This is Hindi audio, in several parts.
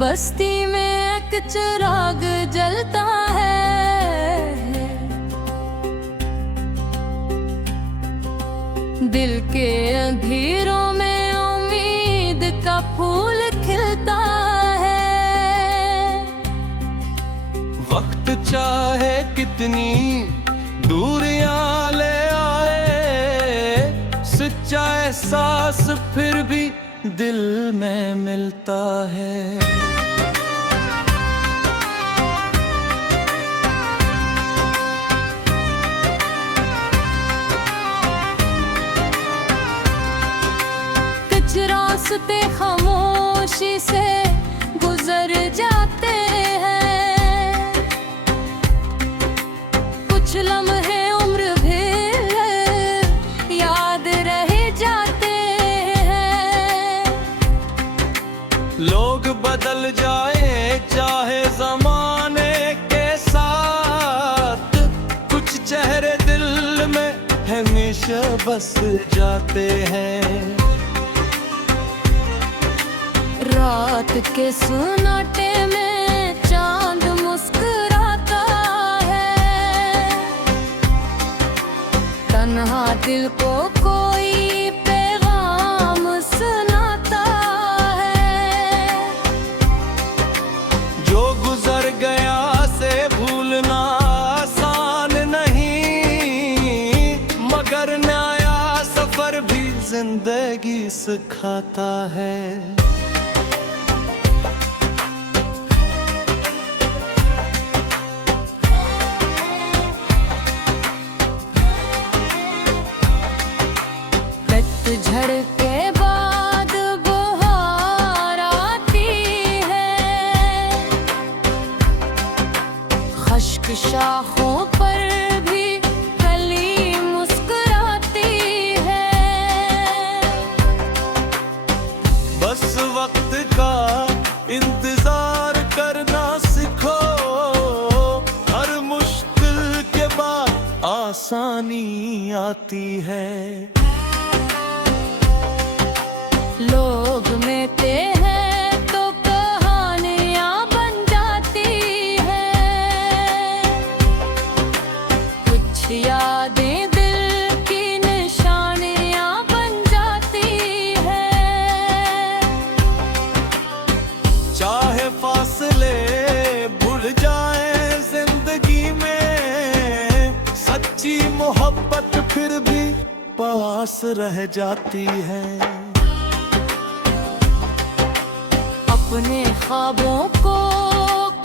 बस्ती में एक चिराग जलता है, दिल के अंधेरों में उम्मीद का फूल खिलता है। वक्त चाहे कितनी दूरियां ले आए, सच्चा एहसास फिर भी दिल में मिलता है। कुछ रास्ते खामोशी से गुजर जाते हैं, कुछ लम्हे उम्र भी याद रह जाते हैं। लोग बदल जाए चाहे जमाने के साथ, कुछ चेहरे दिल में हमेशा बस जाते हैं। रात के सुनाटे में चांद मुस्कुराता है, तन्हा दिल को कोई पैगाम सुनाता है। जो गुजर गया से भूलना आसान नहीं, मगर नया सफर भी जिंदगी सिखाता है। झड़ के बाद बहार आती है, खश्क शाखों पर भी कली मुस्कुराती है। बस वक्त का इंतजार करना सीखो, हर मुश्किल के बाद आसानी आती है। लोग मिलते हैं तो कहानियां बन जाती है, कुछ यादें दिल की निशानियां बन जाती है। चाहे फासले भूल जाए जिंदगी में, सच्ची मोहब्बत फिर भी पास रह जाती है। अपने ख्वाबों को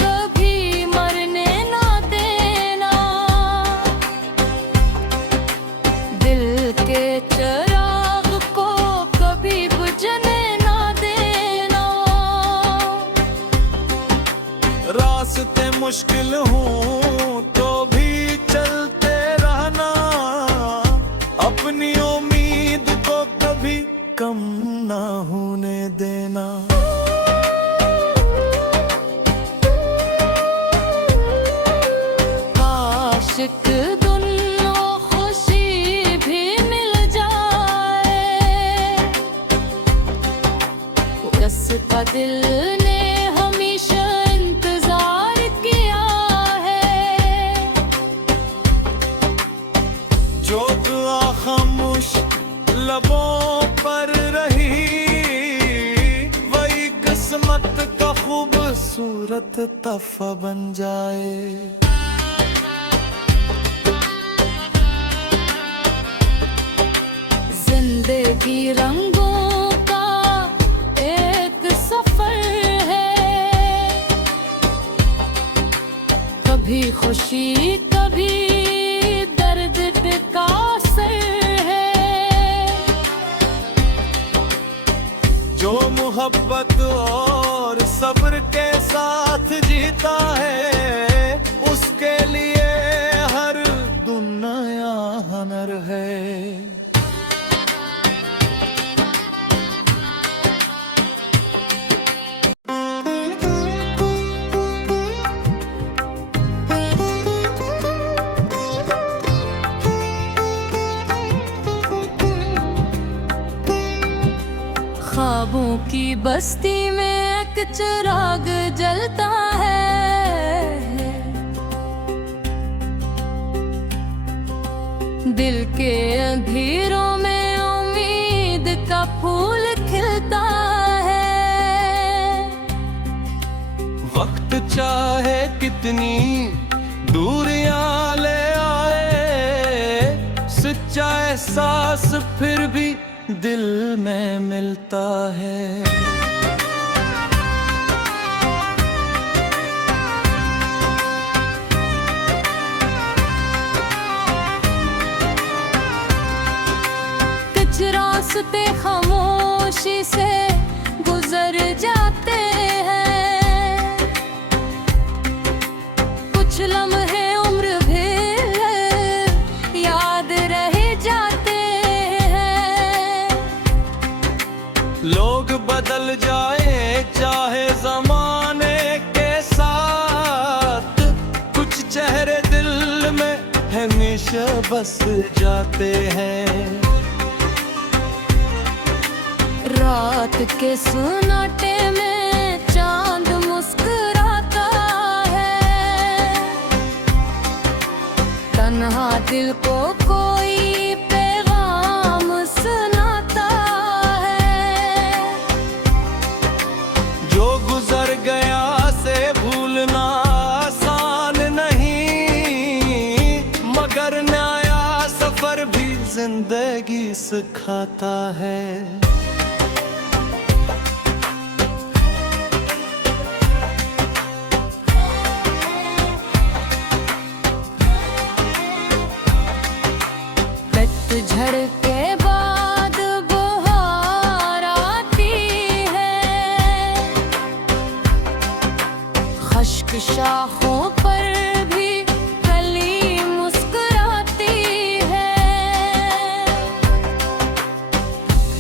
कभी मरने ना देना, दिल के चिराग को कभी बुझने ना देना। रास्ते मुश्किल हों तो भी चलते रहना, अपनी उम्मीद को कभी कम ना होने देना। आशिक दुनिया खुशी भी मिल जाए, जिसका दिल ने हमेशा इंतजार किया है। जो दुआ खामोश लबों पर रही, वही किस्मत का खूबसूरत तोहफा बन जाए। जिंदगी रंगों का एक सफर है, कभी खुशी कभी दर्द का असर है। जो मोहब्बत और सब्र के साथ जीता है, उसके लिए हर दुनिया हनर है। ख्वाबों की बस्ती में एक चिराग जलता है। दिल के अंधेरों में उम्मीद का फूल खिलता है। वक्त चाहे कितनी दूरियां ले आए, सच्चा एहसास फिर भी दिल में मिलता है। कुछ रास्ते खामोशी से गुजर जाते हैं, कुछ लम्हे उम्र भर याद रह जाते हैं। लोग बदल जाए चाहे जमाने के साथ, कुछ चेहरे दिल में हमेशा बस जाते हैं। रात के सुनाटे में चांद मुस्कुराता है, तन्हा दिल को कोई पैगाम सुनाता है। जो गुजर गया से भूलना आसान नहीं, मगर नया सफर भी जिंदगी सिखाता है। झड़ के बाद बहार आती है, खश्क शाखों पर भी कली मुस्कुराती है।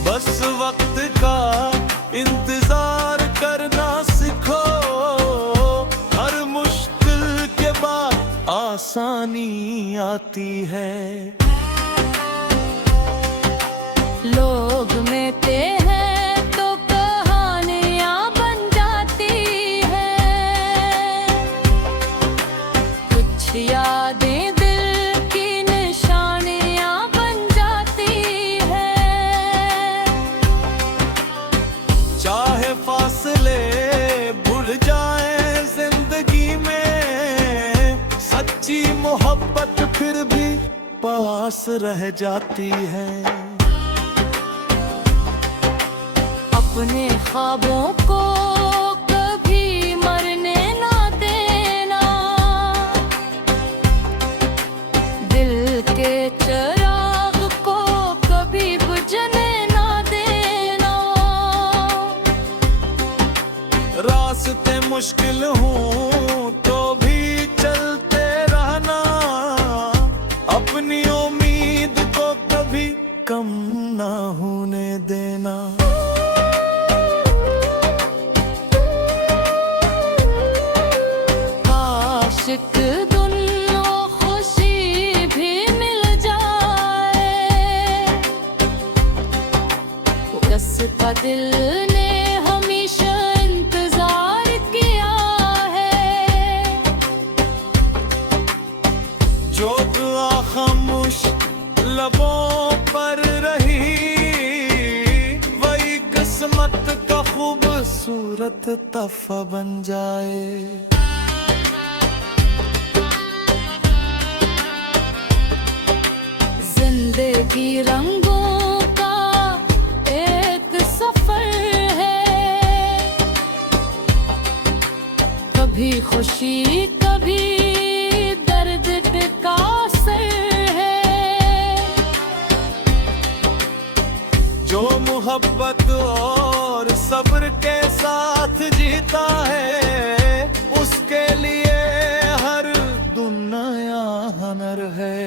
बस वक्त का इंतजार करना सीखो, हर मुश्किल के बाद आसानी आती है। लोग मिलते हैं तो कहानियां बन जाती है, कुछ यादें दिल की निशानियां बन जाती है। चाहे फासले भूल जाए जिंदगी में, सच्ची मोहब्बत फिर भी पास रह जाती है। अपने ख्वाबों को कभी मरने ना देना, दिल के चिराग को कभी बुझने ना देना। रास्ते मुश्किल हों तो भी चलते रहना, अपनी उम्मीद को कभी कम ना होने देना। आशिक दुनिया खुशी भी मिल जाए, जिसका दिल ने हमेशा इंतजार किया है। जो दुआ खामोश लबों पर रही, वही किस्मत का खूबसूरत तोहफा बन जाए। जिंदगी रंगों का एक सफर है, कभी खुशी कभी दर्द का असर है। जो मोहब्बत और सब्र के साथ जीता है, उसके लिए हर दुनिया हुनर है।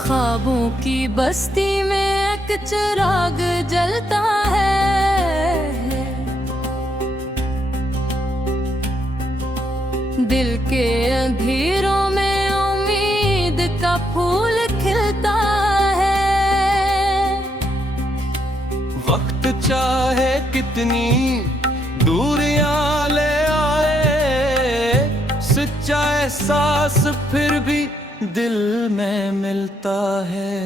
ख्वाबों की बस्ती में एक चिराग जलता है, दिल के अंधेरों में उम्मीद का फूल खिलता है। वक्त चाहे कितनी दूरियां ले आए, सच्चा एहसास फिर भी दिल में मिलता है।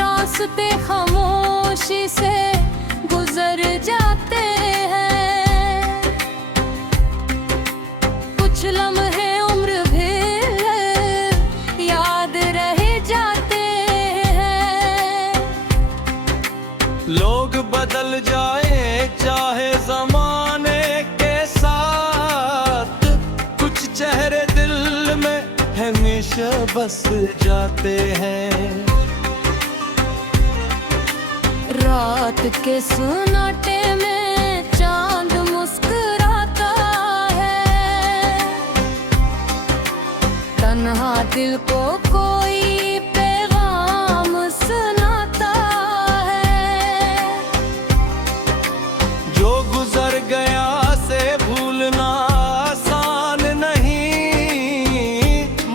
रास्ते खामोशी से गुजर जाते हैं, कुछ लम्हे उम्र भर याद रह जाते हैं। लोग बदल जाए चाहे जमाने के साथ, कुछ चेहरे दिल में हमेशा बस जाते हैं। रात के सुनाटे में चांद मुस्कुराता है, तन्हा दिल को कोई पैगाम सुनाता है। जो गुजर गया से भूलना आसान नहीं,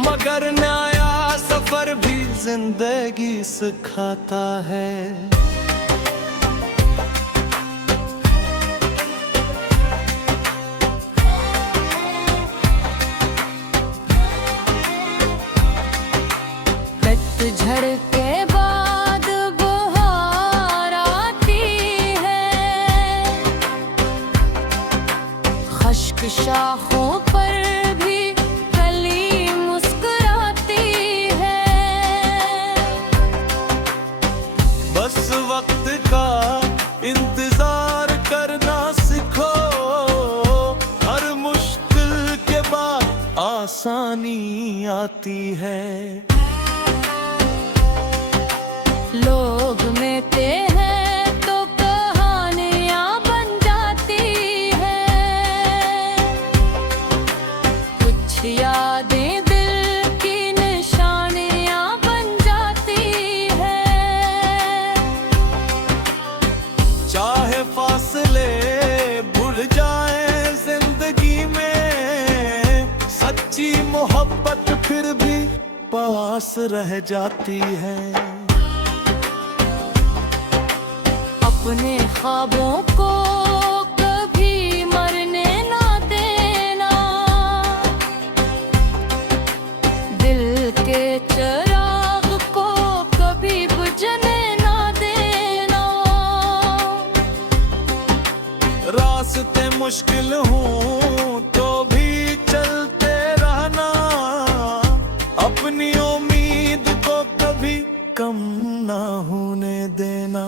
मगर नया सफर भी जिंदगी सिखाता है। झड़ के बाद बहार आती है, खश्क शाखों पर भी कली मुस्कुराती है। बस वक्त का इंतजार करना सीखो, हर मुश्किल के बाद आसानी आती है। लोग मिलते हैं तो कहानियां बन जाती है, कुछ यादें दिल की निशानियां बन जाती है। चाहे फासले भूल जाए जिंदगी में, सच्ची मोहब्बत फिर भी पास रह जाती है। अपने ख्वाबों को कभी मरने ना देना, दिल के चिराग को कभी बुझने ना देना। रास्ते मुश्किल हों तो भी चलते रहना, अपनी उम्मीद को कभी कम ना होने देना।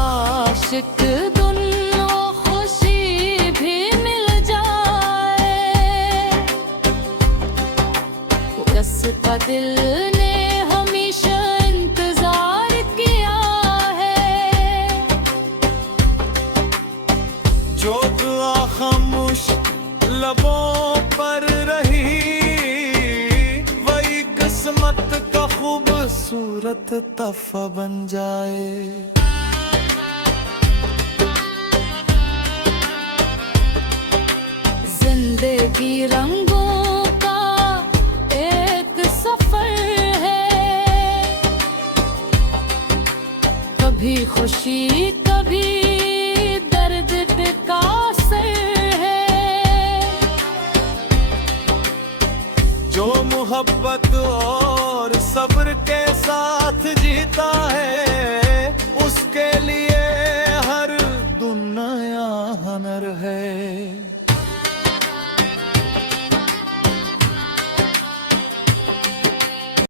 आशिक दुनिया खुशी भी मिल जाए, जिसका दिल ने हमेशा इंतजार किया है। जो दुआ खामोश लबों पर रही, वही किस्मत का खूबसूरत तोहफा बन जाए। जिंदगी रंगों का एक सफर है, कभी खुशी कभी दर्द का असर है। जो मोहब्बत और सब्र के